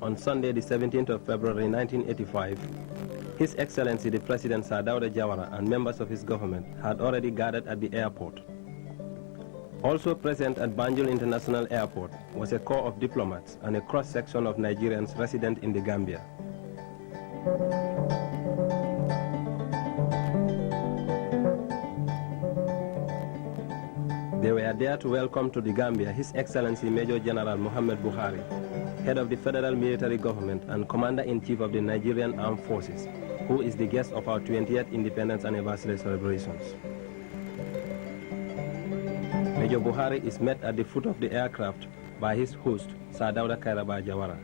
on Sunday, the 17th of February 1985, His Excellency the President Sir Dawda Jawara and members of his government had already gathered at the airport. Also present at Banjul International Airport was a corps of diplomats and a cross-section of Nigerians resident in the Gambia. They were there to welcome to the Gambia His Excellency Major General Muhammad Buhari, head of the federal military government and commander-in-chief of the Nigerian Armed Forces, who is the guest of our 20th independence anniversary celebrations. Major Buhari is met at the foot of the aircraft by his host, Sir Dawda Kairaba Jawara.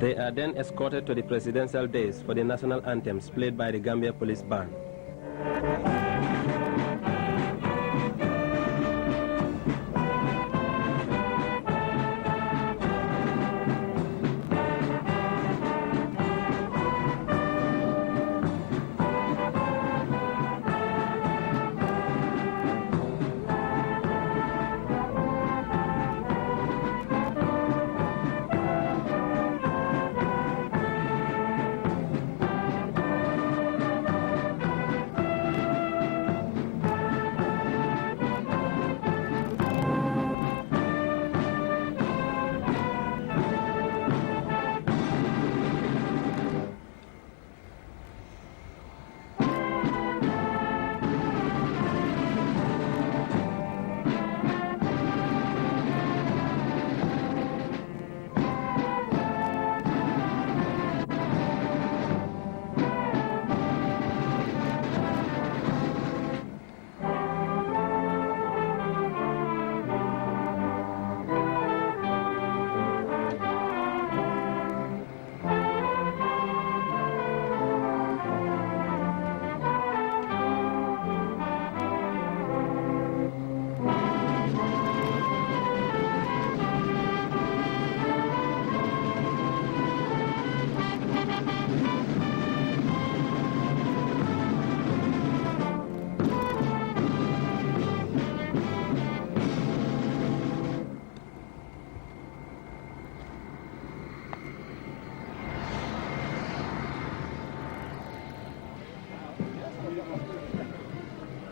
They are then escorted to the presidential dais for the national anthems played by the Gambia Police Band.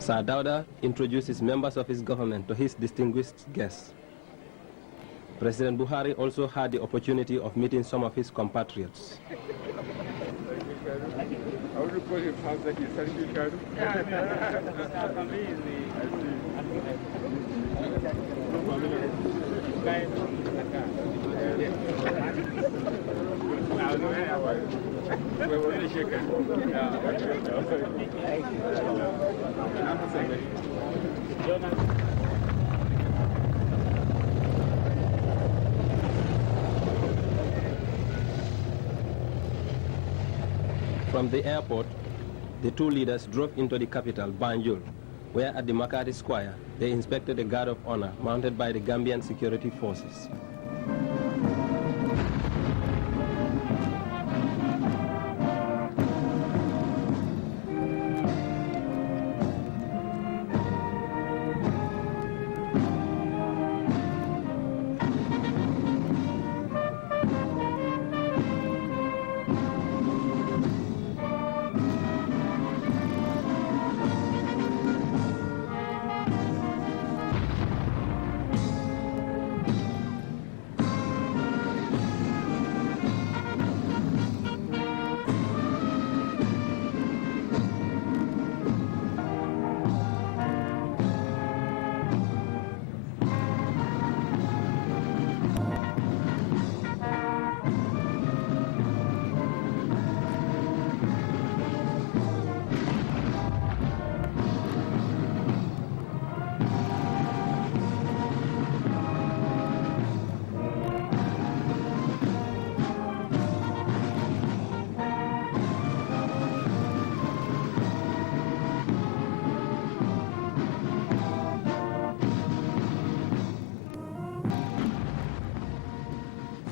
Sir Dawda introduces members of his government to his distinguished guests. President Buhari also had the opportunity of meeting some of his compatriots. From the airport, the two leaders drove into the capital, Banjul, where at the Makati Square, they inspected a guard of honor mounted by the Gambian security forces.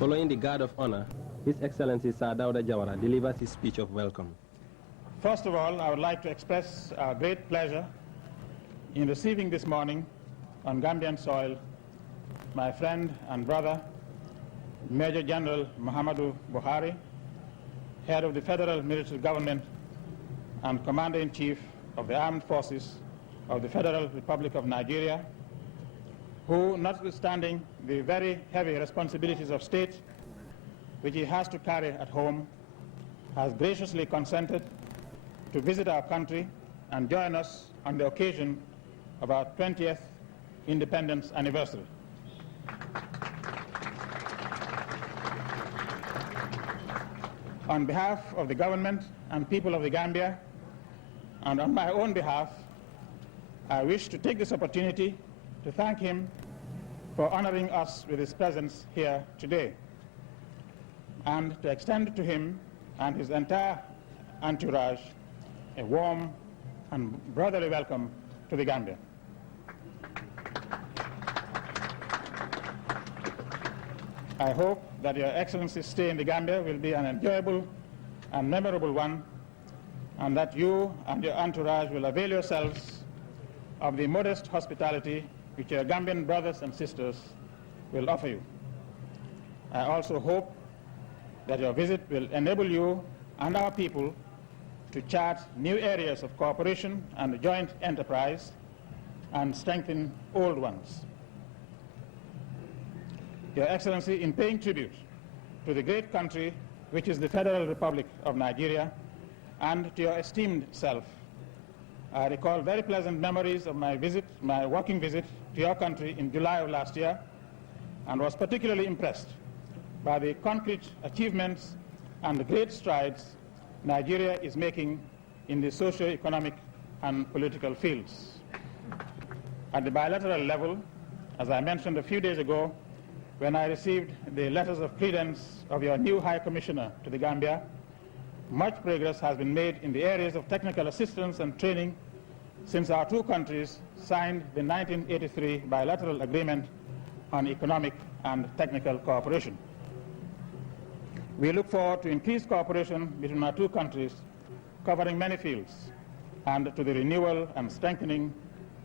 Following the guard of honor, His Excellency Sir Dawda Jawara delivers his speech of welcome. First of all, I would like to express our great pleasure in receiving this morning on Gambian soil my friend and brother, Major General Muhammadu Buhari, head of the Federal Military Government and Commander-in-Chief of the Armed Forces of the Federal Republic of Nigeria, who, notwithstanding the very heavy responsibilities of state which he has to carry at home, has graciously consented to visit our country and join us on the occasion of our 20th independence anniversary. On behalf of the government and people of the Gambia, and on my own behalf, I wish to take this opportunity to thank him for honoring us with his presence here today, and to extend to him and his entire entourage a warm and brotherly welcome to the Gambia. I hope that Your Excellency's stay in the Gambia will be an enjoyable and memorable one, and that you and your entourage will avail yourselves of the modest hospitality which your Gambian brothers and sisters will offer you. I also hope that your visit will enable you and our people to chart new areas of cooperation and joint enterprise and strengthen old ones. Your Excellency, in paying tribute to the great country which is the Federal Republic of Nigeria, and to your esteemed self, I recall very pleasant memories of my working visit to your country in July of last year, and was particularly impressed by the concrete achievements and the great strides Nigeria is making in the socio-economic and political fields. At the bilateral level, as I mentioned a few days ago, when I received the letters of credence of your new High Commissioner to the Gambia, much progress has been made in the areas of technical assistance and training since our two countries signed the 1983 bilateral agreement on economic and technical cooperation. We look forward to increased cooperation between our two countries, covering many fields, and to the renewal and strengthening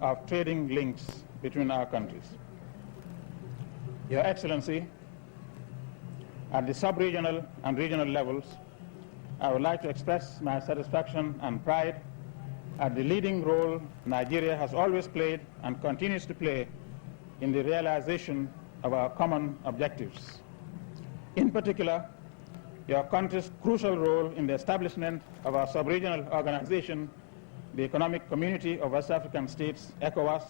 of trading links between our countries. Your Excellency, at the sub-regional and regional levels, I would like to express my satisfaction and pride at the leading role Nigeria has always played and continues to play in the realization of our common objectives. In particular, your country's crucial role in the establishment of our sub-regional organization, the Economic Community of West African States, ECOWAS,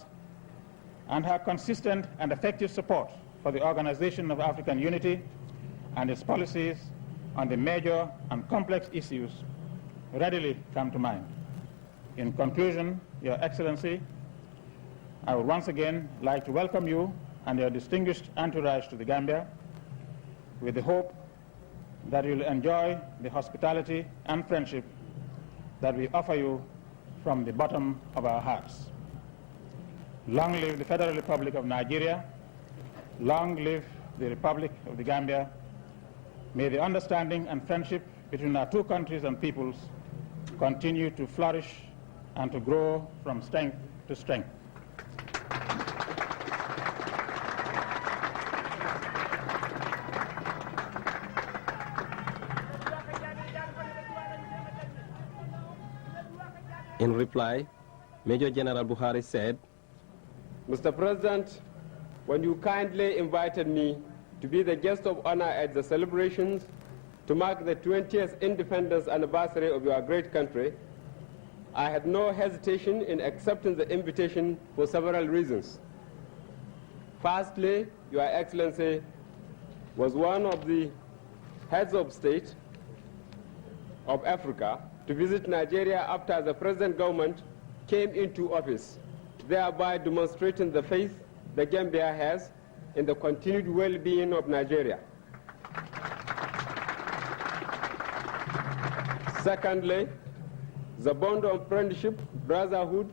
and her consistent and effective support for the Organization of African Unity and its policies on the major and complex issues readily come to mind. In conclusion, Your Excellency, I would once again like to welcome you and your distinguished entourage to the Gambia, with the hope that you'll enjoy the hospitality and friendship that we offer you from the bottom of our hearts. Long live the Federal Republic of Nigeria. Long live the Republic of the Gambia. May the understanding and friendship between our two countries and peoples continue to flourish and to grow from strength to strength. In reply, Major General Buhari said, Mr. President, when you kindly invited me to be the guest of honor at the celebrations to mark the 20th independence anniversary of your great country, I had no hesitation in accepting the invitation for several reasons. Firstly, Your Excellency was one of the heads of state of Africa to visit Nigeria after the present government came into office, thereby demonstrating the faith the Gambia has in the continued well-being of Nigeria. Secondly, the bond of friendship, brotherhood,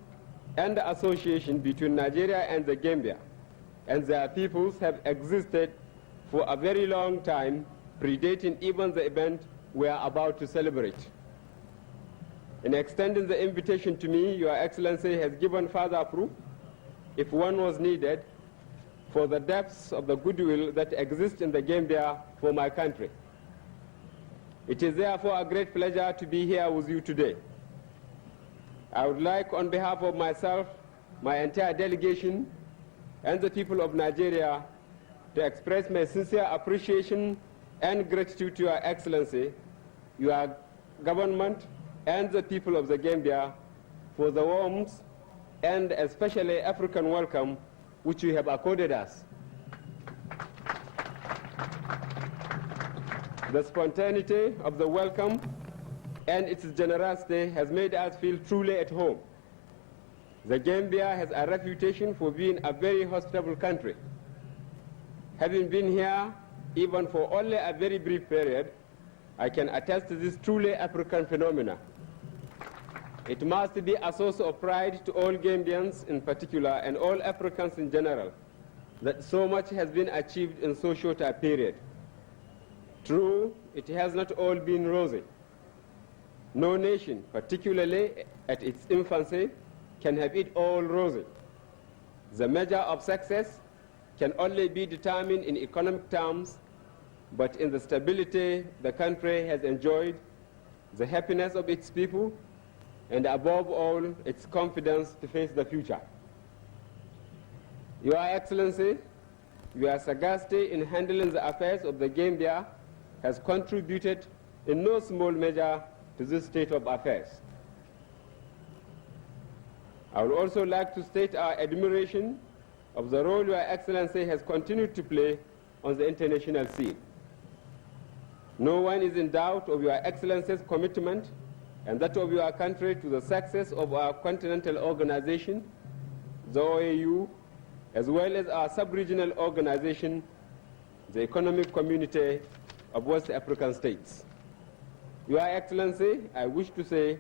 and association between Nigeria and the Gambia and their peoples have existed for a very long time, predating even the event we are about to celebrate. In extending the invitation to me, Your Excellency has given further proof, if one was needed, for the depths of the goodwill that exists in the Gambia for my country. It is therefore a great pleasure to be here with you today. I would like, on behalf of myself, my entire delegation, and the people of Nigeria, to express my sincere appreciation and gratitude to Your Excellency, your government, and the people of the Gambia for the warmth and especially African welcome which you have accorded us. The spontaneity of the welcome and its generosity has made us feel truly at home. The Gambia has a reputation for being a very hospitable country. Having been here, even for only a very brief period, I can attest to this truly African phenomena. It must be a source of pride to all Gambians in particular and all Africans in general that so much has been achieved in so short a period. True, it has not all been rosy. No nation, particularly at its infancy, can have it all rosy. The measure of success can only be determined in economic terms, but in the stability the country has enjoyed, the happiness of its people, and above all, its confidence to face the future. Your Excellency, your sagacity in handling the affairs of the Gambia has contributed in no small measure to this state of affairs. I would also like to state our admiration of the role Your Excellency has continued to play on the international scene. No one is in doubt of Your Excellency's commitment and that of your country to the success of our continental organization, the OAU, as well as our sub-regional organization, the Economic Community of West African States. Your Excellency, I wish to say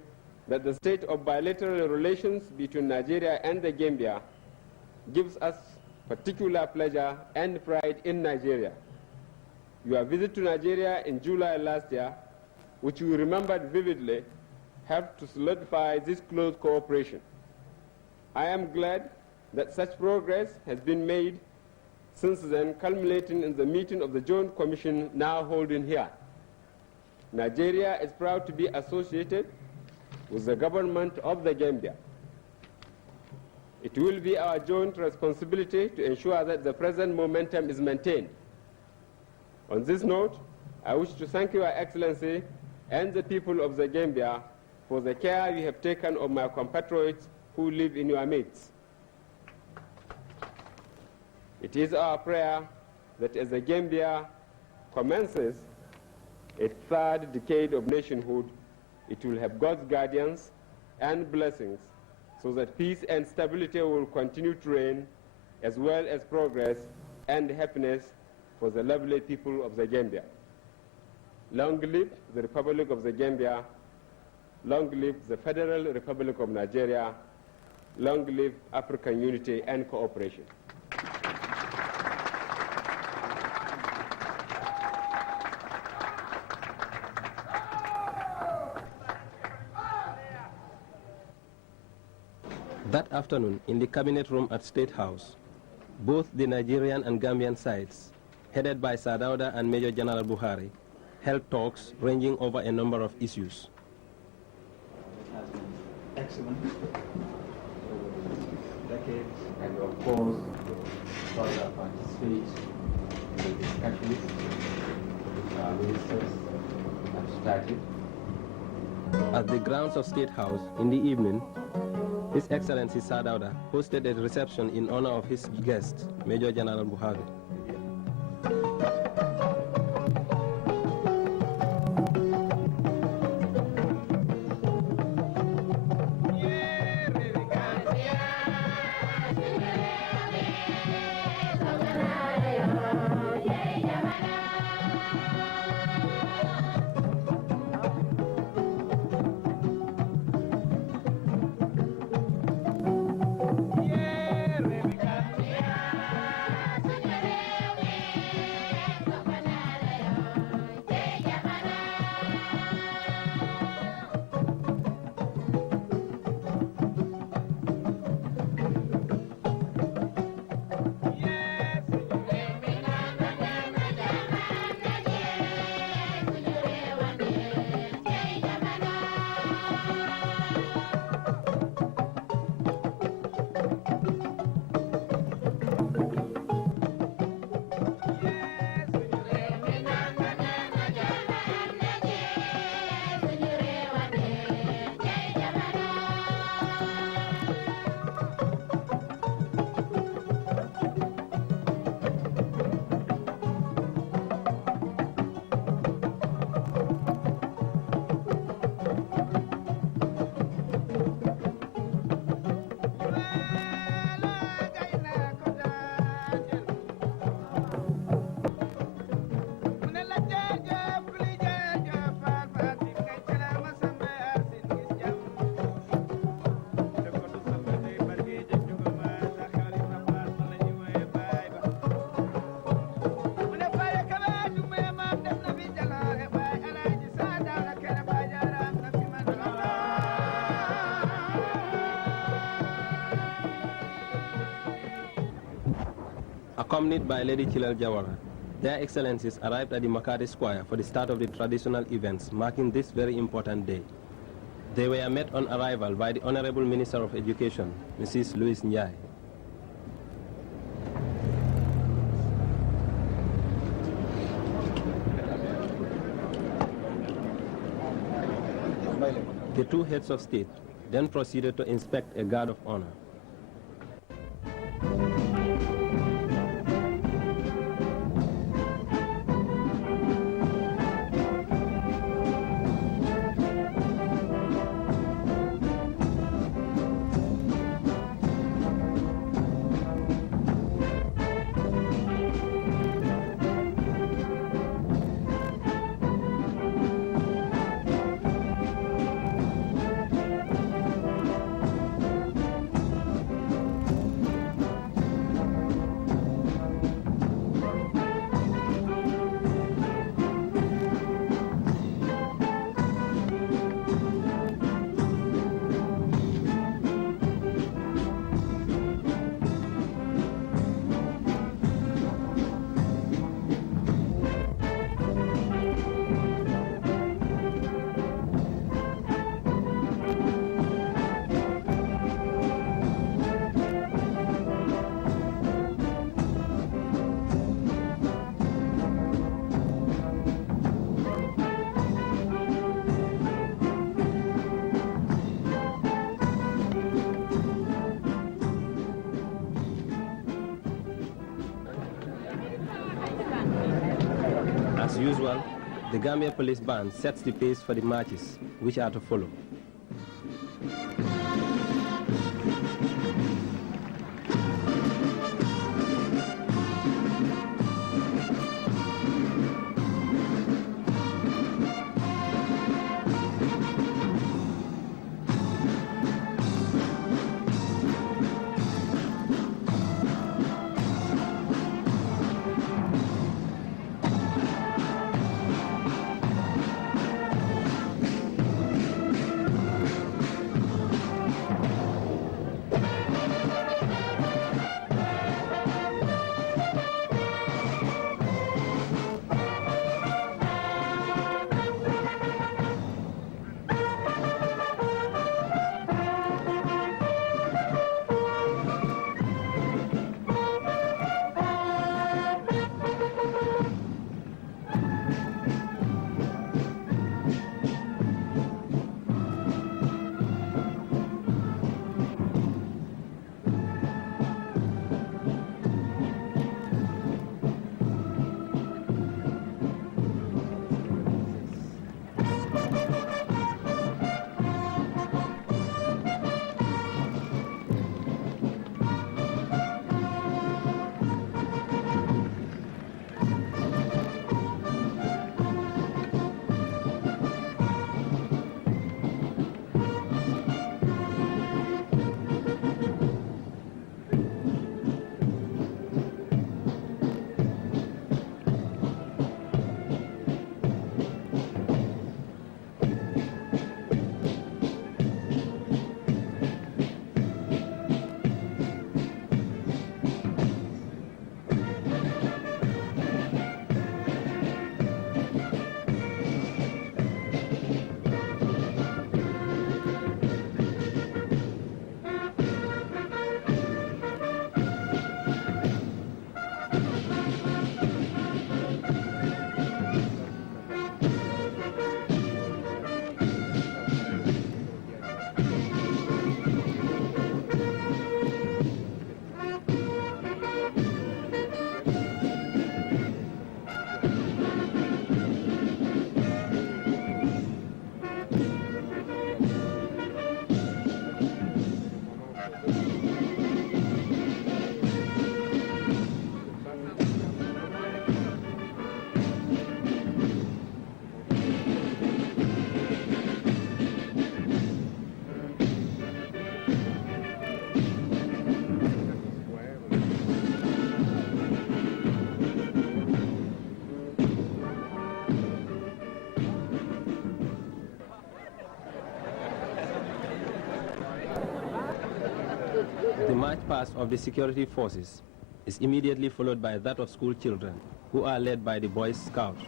that the state of bilateral relations between Nigeria and the Gambia gives us particular pleasure and pride in Nigeria. Your visit to Nigeria in July last year, which you remembered vividly, helped to solidify this close cooperation. I am glad that such progress has been made since then, culminating in the meeting of the Joint Commission now holding here. Nigeria is proud to be associated with the government of the Gambia. It will be our joint responsibility to ensure that the present momentum is maintained. On this note, I wish to thank Your Excellency and the people of the Gambia for the care you have taken of my compatriots who live in your midst. It is our prayer that as the Gambia commences its third decade of nationhood, it will have God's guidance and blessings so that peace and stability will continue to reign, as well as progress and happiness for the lovely people of the Gambia. Long live the Republic of the Gambia. Long live the Federal Republic of Nigeria. Long live African unity and cooperation. That afternoon, in the cabinet room at State House, both the Nigerian and Gambian sides, headed by Sir Dawda and Major General Buhari, held talks ranging over a number of issues. It has been excellent over decades, and of course, further participate in the discussions with our ministers have started. At the grounds of State House in the evening, His Excellency Sir Dawda hosted a reception in honor of his guest, Major General Buhari. Accompanied by Lady Chilal Jawara, their Excellencies arrived at the Makati Square for the start of the traditional events marking this very important day. They were met on arrival by the Honorable Minister of Education, Mrs. Louise Njai. The two heads of state then proceeded to inspect a guard of honor. As usual, the Gambia Police Band sets the pace for the marches, which are to follow. The march past of the security forces is immediately followed by that of school children, who are led by the Boy Scouts.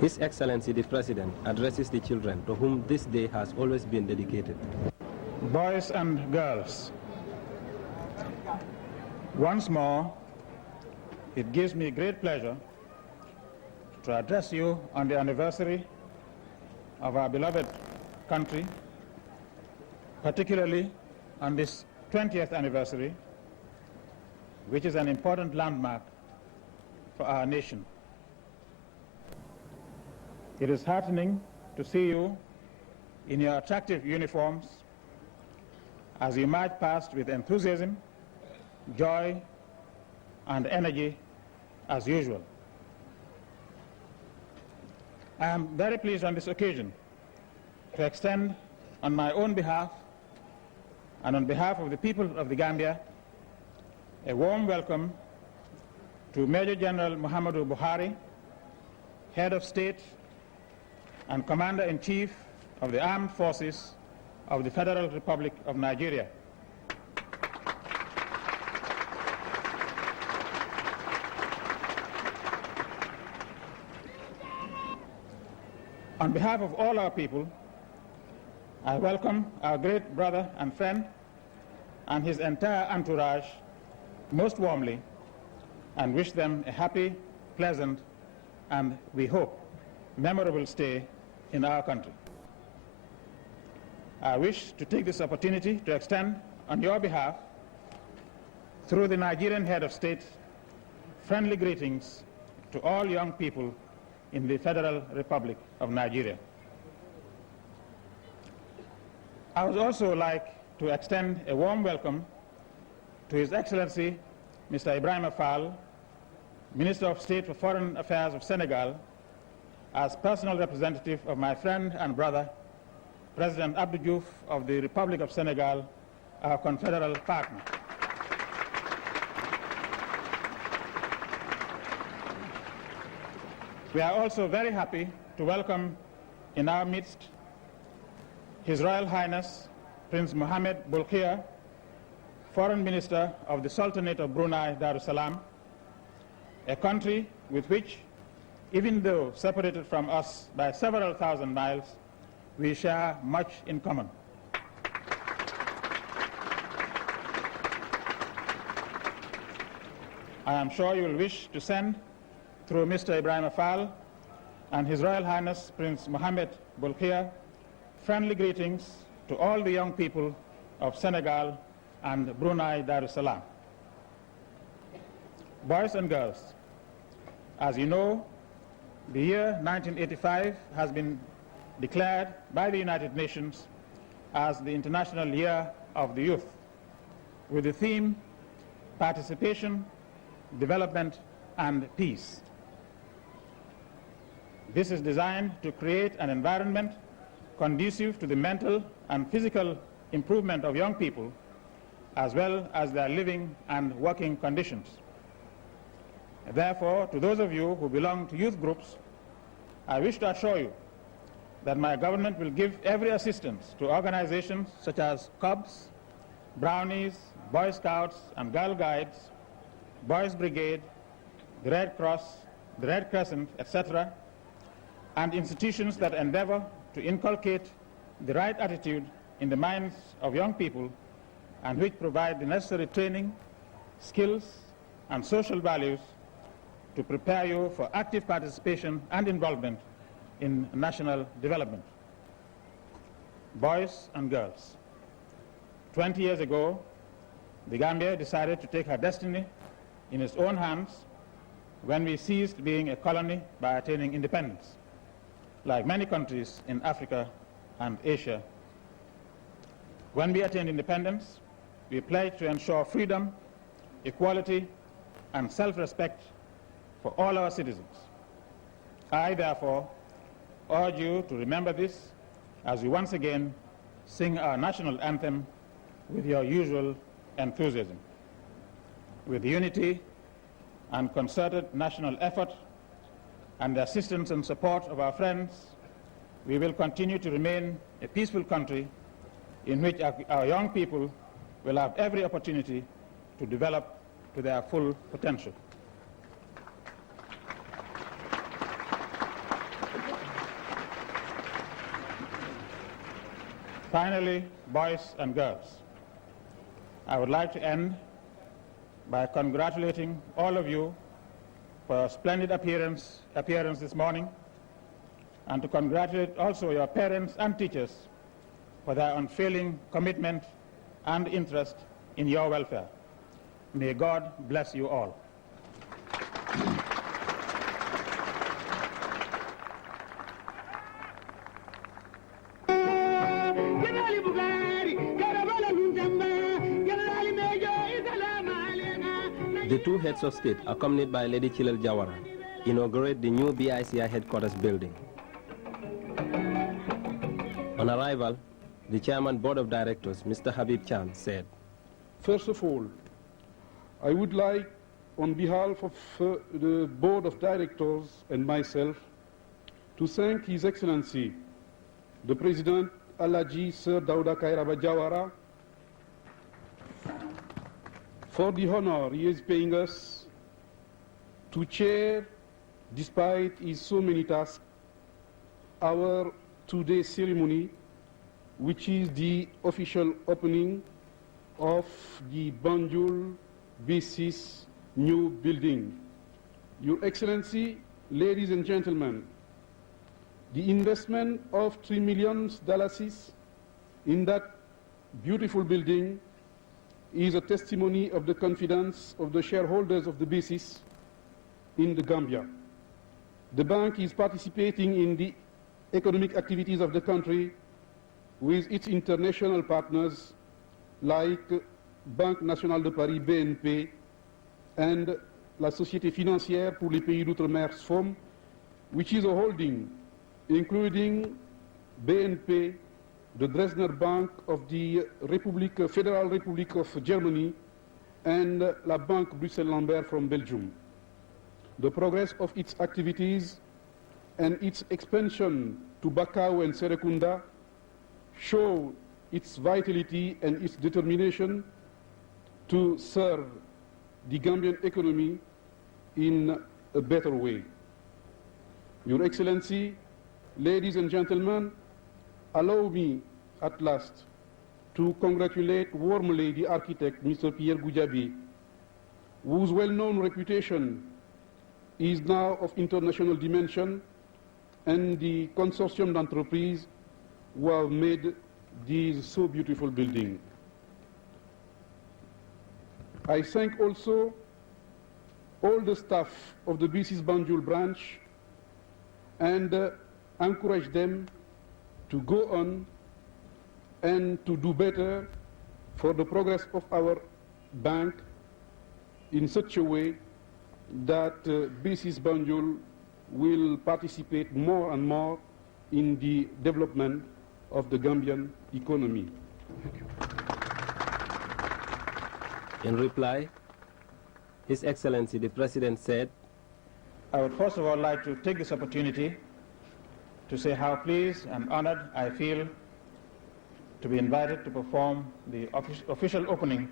His Excellency the President addresses the children to whom this day has always been dedicated. Boys and girls, once more, it gives me great pleasure to address you on the anniversary of our beloved country, particularly on this 20th anniversary, which is an important landmark for our nation. It is heartening to see you in your attractive uniforms as you march past with enthusiasm, joy, and energy as usual. I am very pleased on this occasion to extend on my own behalf and on behalf of the people of the Gambia a warm welcome to Major General Muhammadu Buhari, Head of State and Commander-in-Chief of the Armed Forces of the Federal Republic of Nigeria. On behalf of all our people, I welcome our great brother and friend and his entire entourage most warmly and wish them a happy, pleasant, and we hope, memorable stay in our country. I wish to take this opportunity to extend on your behalf, through the Nigerian Head of State, friendly greetings to all young people in the Federal Republic of Nigeria. I would also like to extend a warm welcome to His Excellency Mr. Ibrahim Fall, Minister of State for Foreign Affairs of Senegal, as personal representative of my friend and brother, President Abdou Diouf of the Republic of Senegal, our confederal partner. We are also very happy to welcome in our midst His Royal Highness Prince Mohammed Bolkiah, Foreign Minister of the Sultanate of Brunei Darussalam, a country with which, even though separated from us by several thousand miles, we share much in common. I am sure you will wish to send, through Mr. Ibrahim Fall and His Royal Highness Prince Mohammed Bolkiah, friendly greetings to all the young people of Senegal and Brunei Darussalam. Boys and girls, as you know, the year 1985 has been declared by the United Nations as the International Year of the Youth. with the theme Participation, Development, and Peace. This is designed to create an environment conducive to the mental and physical improvement of young people, as well as their living and working conditions. Therefore, to those of you who belong to youth groups, I wish to assure you that my government will give every assistance to organizations such as Cubs, Brownies, Boy Scouts and Girl Guides, Boys Brigade, the Red Cross, the Red Crescent, etc., and institutions that endeavor to inculcate the right attitude in the minds of young people and which provide the necessary training, skills, and social values to prepare you for active participation and involvement in national development. Boys and girls, 20 years ago, the Gambia decided to take her destiny in its own hands when we ceased being a colony by attaining independence, like many countries in Africa and Asia. When we attained independence, we pledged to ensure freedom, equality, and self-respect for all our citizens. I, therefore, urge you to remember this as we once again sing our national anthem with your usual enthusiasm. With unity and concerted national effort and the assistance and support of our friends, we will continue to remain a peaceful country in which our young people will have every opportunity to develop to their full potential. Finally, boys and girls, I would like to end by congratulating all of you for a splendid appearance this morning, and to congratulate also your parents and teachers for their unfailing commitment and interest in your welfare. May God bless you all. The two heads of state, accompanied by Lady Chilel Jawara, inaugurate the new BICI headquarters building. On arrival, the Chairman Board of Directors, Mr. Habib Chan, said, First of all, I would like, on behalf of the Board of Directors and myself, to thank His Excellency, the President Alhaji Sir Dawda Kairaba Jawara, for the honor he is paying us to chair, despite his so many tasks, our today's ceremony, which is the official opening of the Banjul Basis new building. Your Excellency, ladies and gentlemen, the investment of $3 million in that beautiful building is a testimony of the confidence of the shareholders of the basis in the Gambia. The bank is participating in the economic activities of the country with its international partners like Banque Nationale de Paris, BNP, and la Société Financière pour les Pays d'Outre-mer, SFOM, which is a holding including BNP, the Dresdner Bank of the Federal Republic of Germany, and La Banque Bruxelles-Lambert from Belgium. The progress of its activities and its expansion to Bakau and Serekunda show its vitality and its determination to serve the Gambian economy in a better way. Your Excellency, ladies and gentlemen, allow me at last to congratulate warmly the architect, Mr. Pierre Goudiaby, whose well-known reputation is now of international dimension, and the consortium d'entreprises who have made this so beautiful building. I thank also all the staff of the BC's Banjul branch and encourage them to go on and to do better for the progress of our bank in such a way that Basis Banjul will participate more and more in the development of the Gambian economy. In reply, His Excellency the President said, I would first of all like to take this opportunity to say how pleased and honored I feel to be invited to perform the official opening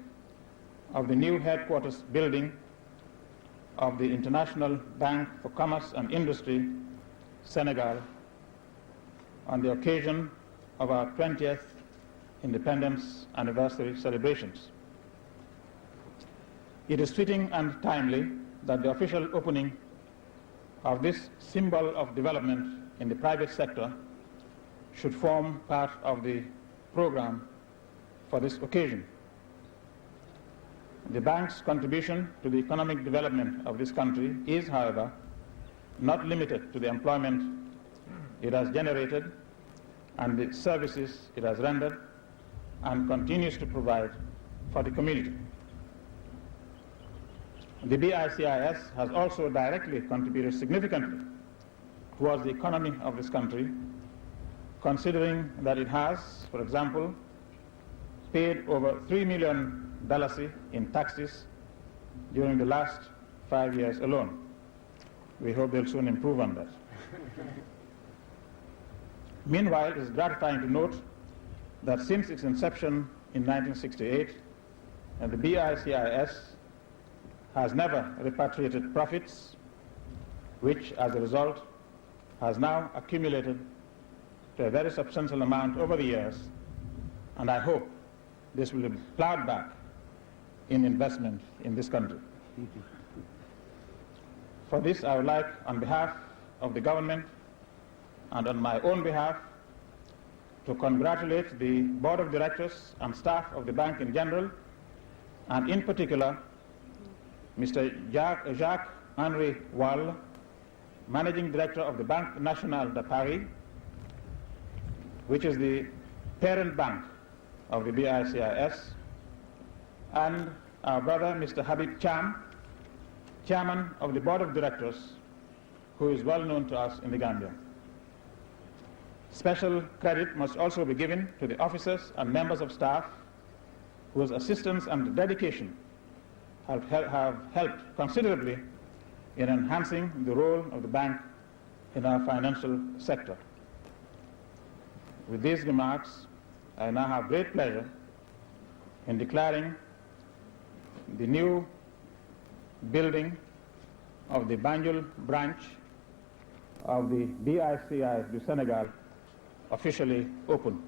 of the new headquarters building of the International Bank for Commerce and Industry, Senegal, on the occasion of our 20th independence anniversary celebrations. It is fitting and timely that the official opening of this symbol of development in the private sector should form part of the program for this occasion. The bank's contribution to the economic development of this country is, however, not limited to the employment it has generated and the services it has rendered and continues to provide for the community. The BICIS has also directly contributed significantly towards the economy of this country, considering that it has, for example, paid over $3 million in taxes during the last 5 years alone. We hope they'll soon improve on that. Meanwhile, it is gratifying to note that since its inception in 1968, the BICIS has never repatriated profits, which, as a result, has now accumulated to a very substantial amount over the years, and I hope this will be plowed back in investment in this country. For this, I would like, on behalf of the government and on my own behalf, to congratulate the board of directors and staff of the bank in general, and in particular, Mr. Jacques-Henri Wall, Managing Director of the Banque Nationale de Paris, which is the parent bank of the BICIS, and our brother, Mr. Habib Cham, Chairman of the Board of Directors, who is well known to us in the Gambia. Special credit must also be given to the officers and members of staff whose assistance and dedication have helped considerably in enhancing the role of the bank in our financial sector. With these remarks, I now have great pleasure in declaring the new building of the Banjul branch of the BICIS du Senegal officially open.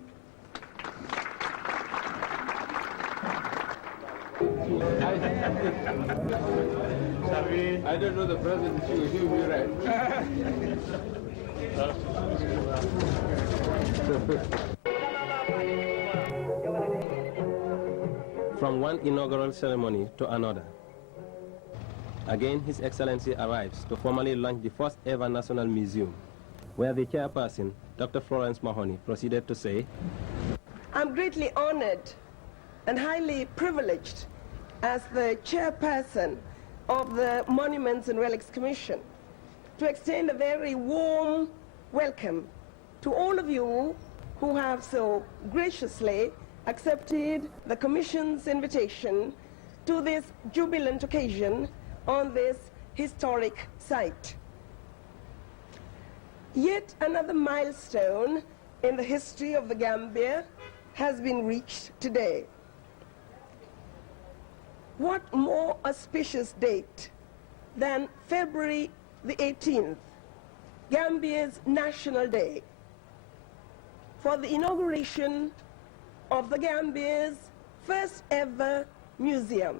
I don't know the president, you will be right. From one inaugural ceremony to another, again His Excellency arrives to formally launch the first ever National Museum, where the chairperson, Dr. Florence Mahoney, proceeded to say, I'm greatly honored and highly privileged as the chairperson of the Monuments and Relics Commission to extend a very warm welcome to all of you who have so graciously accepted the Commission's invitation to this jubilant occasion on this historic site. Yet another milestone in the history of the Gambia has been reached today. What more auspicious date than February the 18th, Gambia's National Day, for the inauguration of the Gambia's first ever museum.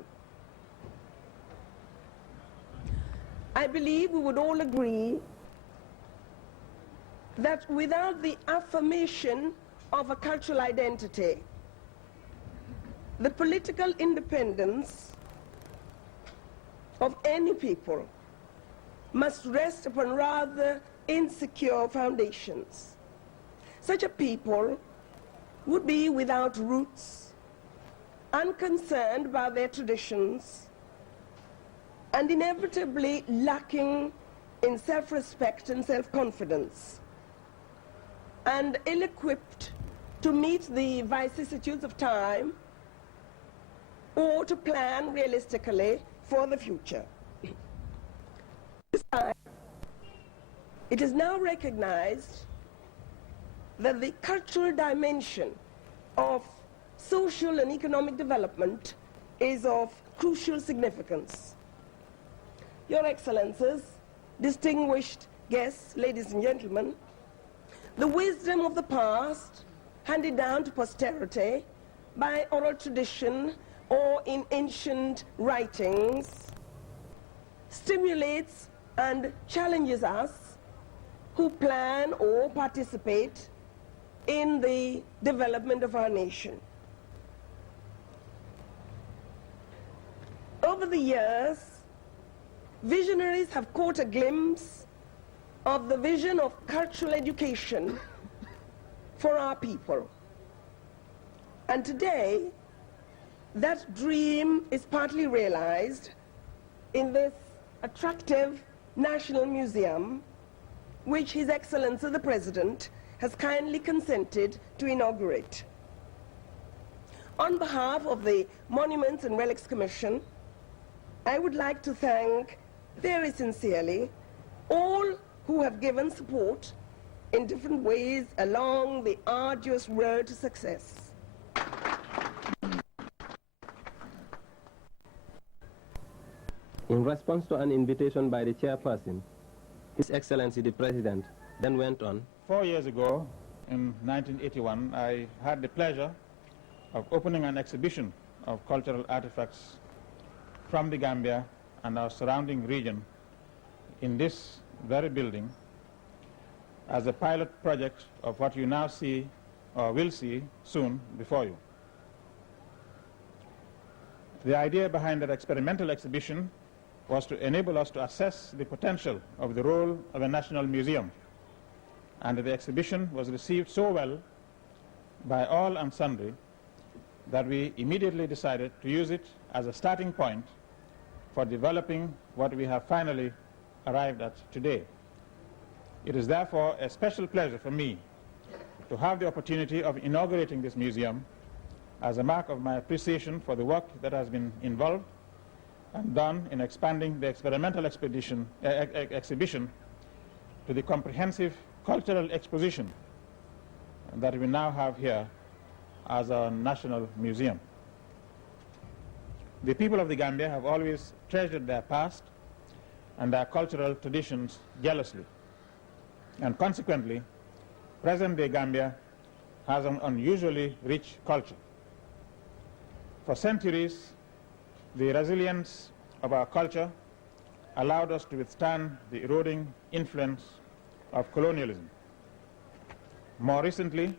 I believe we would all agree that without the affirmation of a cultural identity, the political independence of any people must rest upon rather insecure foundations. Such a people would be without roots unconcerned about their traditions, and inevitably lacking in self-respect and self-confidence, and ill-equipped to meet the vicissitudes of time or to plan realistically for the future. It is now recognized that the cultural dimension of social and economic development is of crucial significance. Your Excellencies, distinguished guests, ladies and gentlemen, the wisdom of the past, handed down to posterity by oral tradition or in ancient writings, stimulates and challenges us who plan or participate in the development of our nation. Over the years, visionaries have caught a glimpse of the vision of cultural education for our people. And today, that dream is partly realized in this attractive National Museum, which His Excellency the President has kindly consented to inaugurate. On behalf of the Monuments and Relics Commission, I would like to thank very sincerely all who have given support in different ways along the arduous road to success. In response to an invitation by the chairperson, His Excellency the President then went on. 4 years ago, in 1981, I had the pleasure of opening an exhibition of cultural artifacts from the Gambia and our surrounding region in this very building as a pilot project of what you now see or will see soon before you. The idea behind that experimental exhibition was to enable us to assess the potential of the role of a national museum, and the exhibition was received so well by all and sundry that we immediately decided to use it as a starting point for developing what we have finally arrived at today. It is therefore a special pleasure for me to have the opportunity of inaugurating this museum as a mark of my appreciation for the work that has been involved and done in expanding the experimental exhibition to the comprehensive cultural exposition that we now have here as our national museum. The people of the Gambia have always treasured their past and their cultural traditions jealously, and consequently, present-day Gambia has an unusually rich culture. For centuries, the resilience of our culture allowed us to withstand the eroding influence of colonialism. More recently,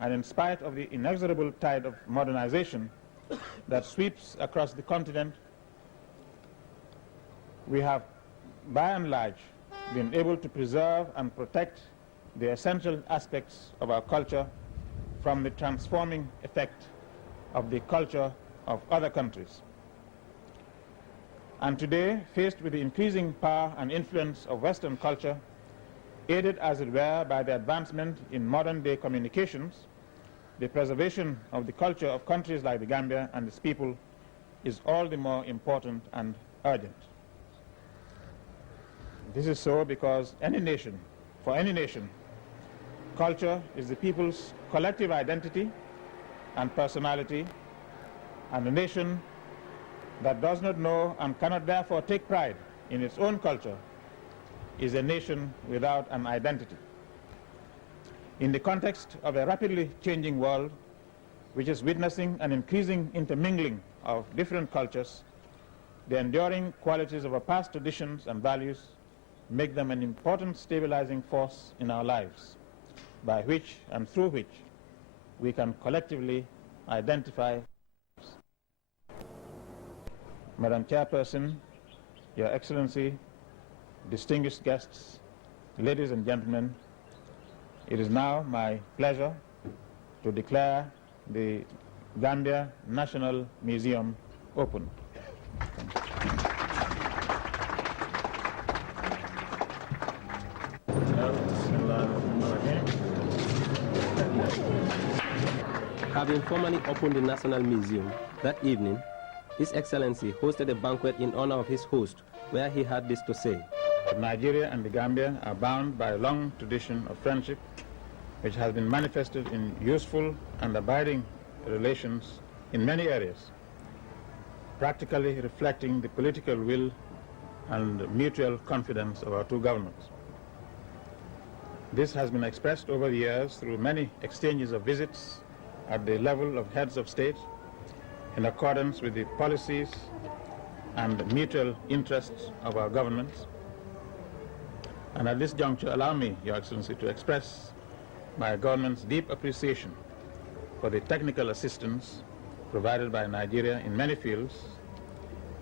and in spite of the inexorable tide of modernization that sweeps across the continent, we have, by and large, been able to preserve and protect the essential aspects of our culture from the transforming effect of the culture of other countries. And today, faced with the increasing power and influence of Western culture, aided as it were by the advancement in modern-day communications, the preservation of the culture of countries like the Gambia and its people is all the more important and urgent. This is so because for any nation, culture is the people's collective identity and personality, and a nation that does not know and cannot therefore take pride in its own culture is a nation without an identity. In the context of a rapidly changing world, which is witnessing an increasing intermingling of different cultures, the enduring qualities of our past traditions and values make them an important stabilizing force in our lives, by which and through which we can collectively identify. Madam Chairperson, Your Excellency, distinguished guests, ladies and gentlemen, it is now my pleasure to declare the Gambia National Museum open. Having formally opened the National Museum, that evening, His Excellency hosted a banquet in honor of his host, where he had this to say. Nigeria and the Gambia are bound by a long tradition of friendship, which has been manifested in useful and abiding relations in many areas, practically reflecting the political will and mutual confidence of our two governments. This has been expressed over the years through many exchanges of visits at the level of heads of state in accordance with the policies and mutual interests of our governments. And at this juncture, allow me, Your Excellency, to express my government's deep appreciation for the technical assistance provided by Nigeria in many fields,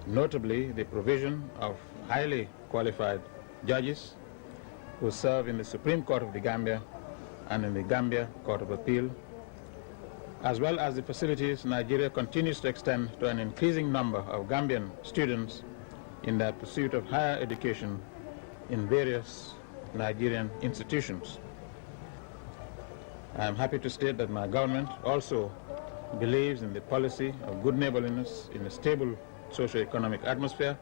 notably the provision of highly qualified judges who serve in the Supreme Court of the Gambia and in the Gambia Court of Appeal, as well as the facilities Nigeria continues to extend to an increasing number of Gambian students in their pursuit of higher education in various Nigerian institutions. I am happy to state that my government also believes in the policy of good neighborliness in a stable socio-economic atmosphere,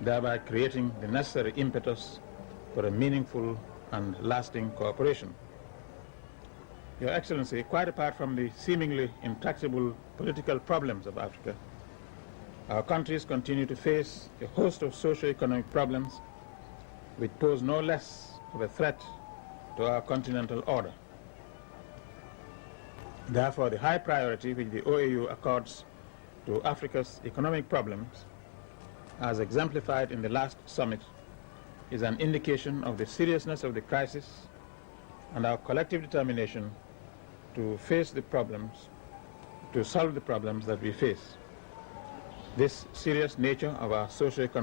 thereby creating the necessary impetus for a meaningful and lasting cooperation. Your Excellency, quite apart from the seemingly intractable political problems of Africa, our countries continue to face a host of socio-economic problems which pose no less of a threat to our continental order. Therefore, the high priority which the OAU accords to Africa's economic problems, as exemplified in the last summit, is an indication of the seriousness of the crisis and our collective determination to face the problems, to solve the problems that we face. This serious nature of our socio-economic